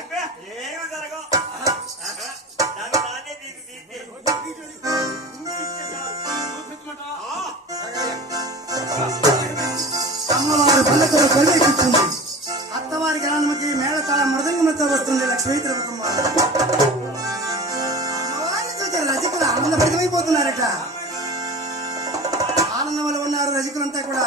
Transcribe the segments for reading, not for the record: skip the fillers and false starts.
ఏమి జరగవు. అమ్మవారి పల్లెకలు కొల్లెక్కిస్తుంది. అత్తవారి గ్రామానికి మేళతాళ మృదంగంతో వస్తుంది లక్ష్మీ తిరుపతమ్మ. అమ్మవారిని చూసి రజకులు ఆనందభరితమైపోతున్నారట. ఆనందంలో ఉన్నారు రజకులంతా కూడా.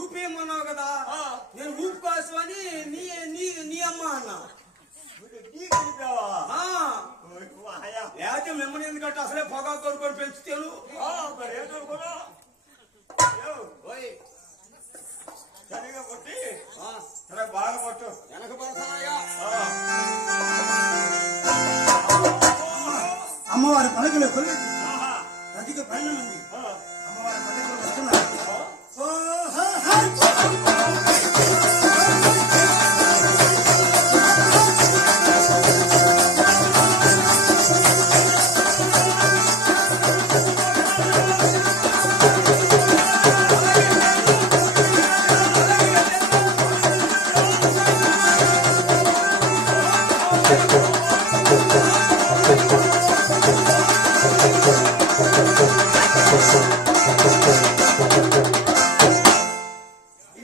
ఊపేమన్నావు కదా, నేను ఊపు కోసమని నీ అమ్మ అన్నా. లేకపోతే మిమ్మల్ని ఎందుకంటే అసలే పొగా కొనుక్కొని పెంచుతాను. సరిగా కొట్టి బాగా కొట్టు. వెనక పడతానయ్యా. అమ్మవారి పలకలు కొలి రజక పైన ఉంది. అమ్మవారి పలకలు వస్తున్నారు.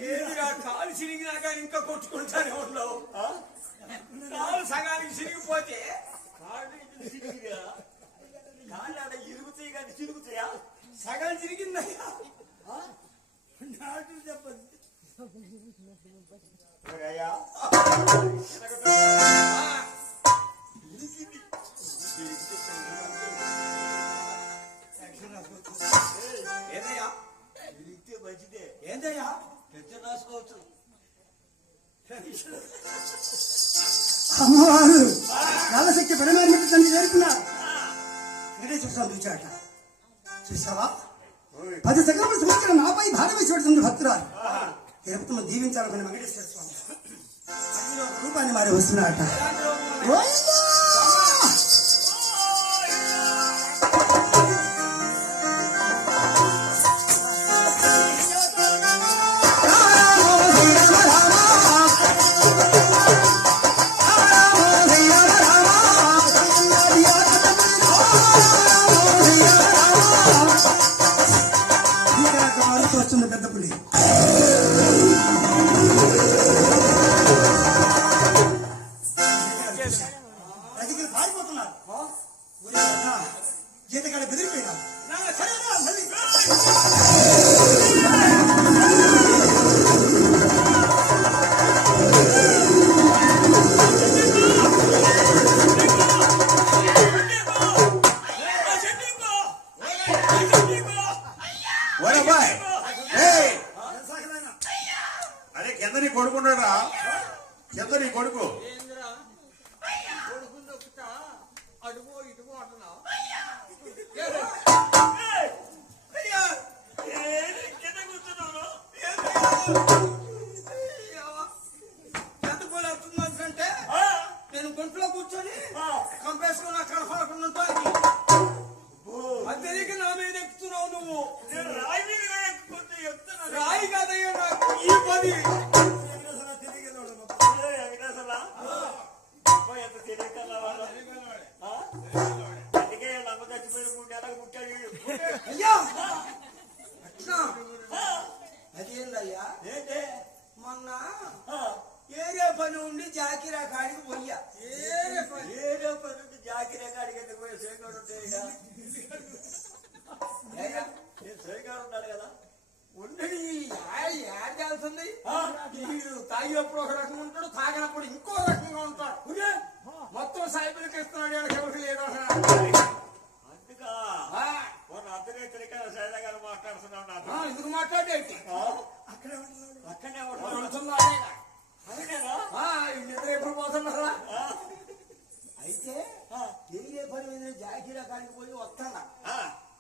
ఏదిరా కాలు చిరిగినా కానీ ఇంకా కొట్టుకుంటానే ఉండవు. కాలు సగానికి చిరిగిపోతే కాళ్ళు ఆడ ఇరుగుతాయి కానీ చిరుగుతాయా? సగం చిరిగిందయ్యా. చెప్పండి. ఏదయ్యా ఇరిగితే మంచిదే. ఏందయ్యా పెద్ద రాసుకోవచ్చు. అమ్మవారు కాలశక్తి పరిమాణించి తండ్రి చేరుకున్నారు. వెంకటేశ్వర స్వామి చూచాట. చూసావా 10 సెకండ్లు సూచన నాపై భారం వేసి పెడుతుంది భక్తురాలు. తిరుపతిలో దీవించాలనుకున్న వెంకటేశ్వర స్వామి అందులో రూపాన్ని మారి వస్తున్నాడట. వస్తుంది పెద్ద పులి. రజకులు పారిపోతున్నారు. జీతకాడ బెదిరిపోయినారు. అరే కింద నీ కొడుకున్నాడా? కింద నీ కొడుకు అడుగో ఇటుగో అంటున్నావు. ఎంత పోలే అవుతుందంటే నేను గుంట్లో కూర్చొని కంపేసుకుని అక్కడ పడకుండా ఉంటాను. అది తెలియక నా మీద ఎక్కుతున్నావు నువ్వు. రాయి కాదయ్యా నాకు ఈ పని. ఎంత తెలియక తాగినప్పుడు ఒక రకంగా ఉంటాడు, తాగినప్పుడు ఇంకో రకంగా ఉంటాడు. మొత్తం సైబర్కి ఇస్తున్నాడు, ఎవరికి లేదు అందుకా మొన్న అర్ధరేత్రిక సైదా గారు మాట్లాడుతున్నావు నాతో. ఎందుకు మాట్లాడేటి అక్కడే అక్కడనే అక్కడేనా నిద్ర ఎప్పుడు పోతున్నారా? అయితే తిరిగే పని మీద జాకీల కాడికి పోయి వస్తాను.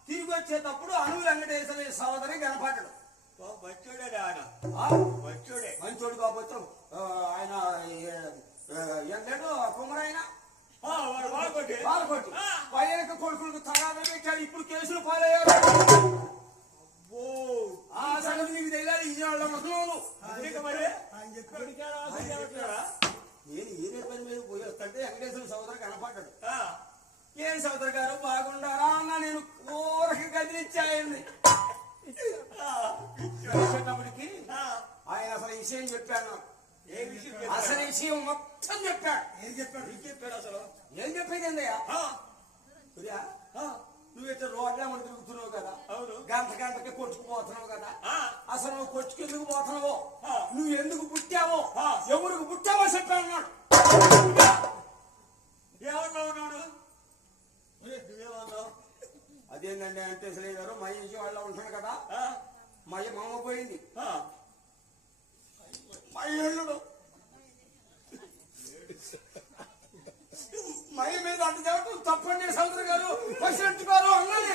తిరిగి వచ్చేటప్పుడు అను వెంకటేశ్వర సోదరి కనపడ్డాడు. మంచోడే ఆయన, మంచోడే. మంచోడు కాకపోతే ఆయన ఎల్లాడు కుమరైన వాడుకోండి పాల్గొట్టి పైనక కొడుకులకు తగాదా పెట్టాడు. ఇప్పుడు కేసులు పాలయ్యారు. ఆ సంగతి నీకు తెలియాలి. ఈ వాళ్ళ మొదలు మరి నేను ఏదే పని మీద పోయి వస్తుంటే వెంకటేశ్వర సోదరు కనపడ్డాడు. ఏం సోదరు గారు బాగుండారా అన్న. నేను ఊరకి కదిలిచ్చాయండి. వచ్చేటప్పటికి ఆయన అసలు విషయం చెప్పాను. ఏ విషయం అసలు విషయం మొత్తం చెప్పాడు. ఏం చెప్పాడు అసలు? ఏం చెప్పేది ఏందయ్యా? నువ్వైతే రోడ్లే మనం తిరుగుతున్నావు కదా, అవును. గంట గంటకి కొట్టుకుపోతున్నావు కదా. అసలు నువ్వు కొట్టుకెందుకు పోతున్నావో, ఆ. నువ్వు ఎందుకు పుట్టావో, ఆ. ఎవరికి పుట్టావో చెప్పాను. ఏమన్నావు నాడు? నువ్వేమన్నావు? అదేంటండి అంటే గారు మా ఇంటి వాళ్ళ ఉంటాడు కదా, మా మామ పోయింది. మా ఇల్లుడు మై మీద అంత దేవత తప్పండి సోదరు గారు, పసినట్టుగారు అన్నది.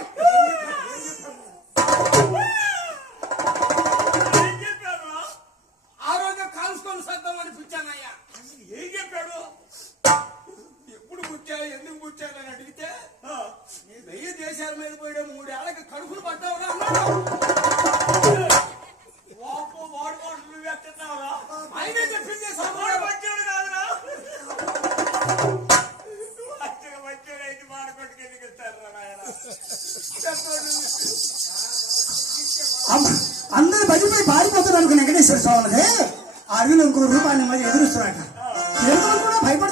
ఏం చెప్పాడు? ఆ రోజు కాల్చుకొని సర్దాం అనిపించానయ్యా. ఏం చెప్పాడు? ఎప్పుడు పుట్టావు, ఎందుకు పుట్టావు అని అడిగితే వెయ్యి దేశాల మీద పోయడం 3 ఏళ్ళకి కడుపులు పడ్డావురా అన్నాడు. వాపు వాడు వాడు నువ్వు ఎట్టున్నావురా? ఆయనే చెప్పింది వాడు మంచోడు కాదురా. మంచోడు అయితే మాడుకోటికి ఎందుకు ఇస్తారు నాయన? అందరు బతిపై పారిపోతున్నారు అనుకున్న వెంకటేశ్వర స్వామిదే ఆ అడవిలో ఇంకో రూపాన్ని మరి ఎదురుస్తున్నాడు. కూడా భయపడ